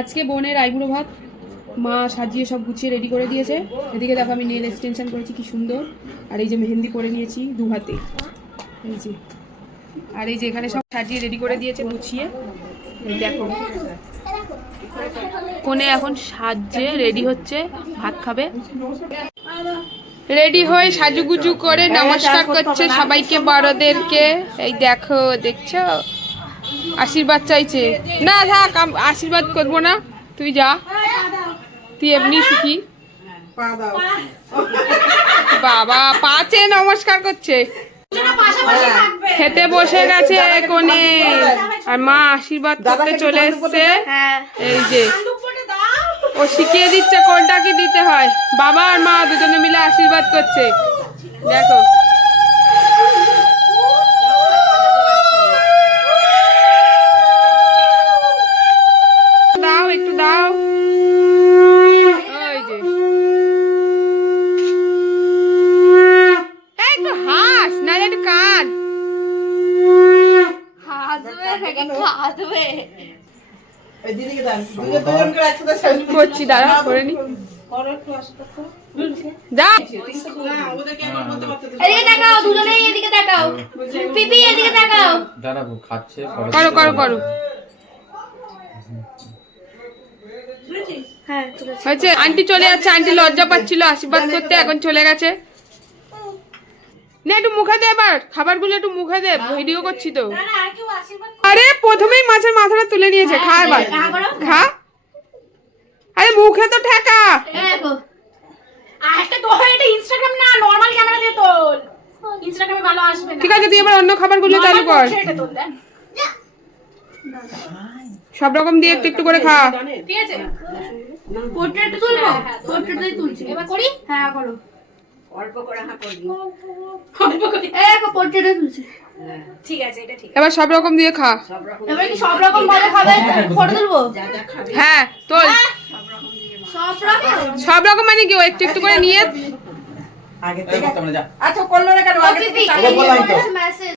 আজকে বোনের আইবুড়ো ভাত মা সাজিয়ে সব গুছিয়ে রেডি করে দিয়েছে। এদিকে দেখো আমি নেল এক্সটেনশন করেছি কি সুন্দর, আর এই যে মেহেন্দি করে নিয়েছি দু হাতে, এই যে, আর এই যে এখানে সব সাজিয়ে রেডি করে দিয়েছে গুছিয়ে। দেখো কোনে এখন সাজিয়ে রেডি হচ্ছে, ভাত খাবে। রেডি হয়ে সাজুগুজু করে নমস্কার করছে সবাইকে, বড়দেরকে। এই দেখো, দেখছো, আশীর্বাদ চাইছে। না থাক, আশীর্বাদ করবো না, তুই যা, তুই এমনি সুখী। বাবা পাচে নমস্কার করছে, খেতে বসে গেছে কোনে, আর মা আশীর্বাদ করতে চলে এসছে। এই যে ও শিখিয়ে দিচ্ছে কোনটা কি দিতে হয়। বাবা আর মা দুজনে মিলে আশীর্বাদ করছে, দেখো। দাও একটু দাও, ওই যে একটু হাস, না একটু কাঁদ, করছি, দাঁড়া করে নি। করো করো করো, হয়েছে। আন্টি চলে যাচ্ছে, আন্টি লজ্জা পাচ্ছিল আশীর্বাদ করতে, এখন চলে গেছে। না একটু মুখে দে, এবার খাবারগুলো একটু মুখে দে, ভিডিও করছি তো। আরে প্রথমেই মাছের মাথাটা তুলে নিয়েছে, খা এবার, খা। আরে মুখে তো ঠেকা। ঠিক আছে, তুই এবার অন্য খাবারগুলো চালু কর, সব রকম দিয়ে একটু একটু করে খা। ঠিক আছে, এবার সব রকম দিয়ে খা। হ্যাঁ তোল, সব রকম মানে কি, একটু একটু করে নিয়ে।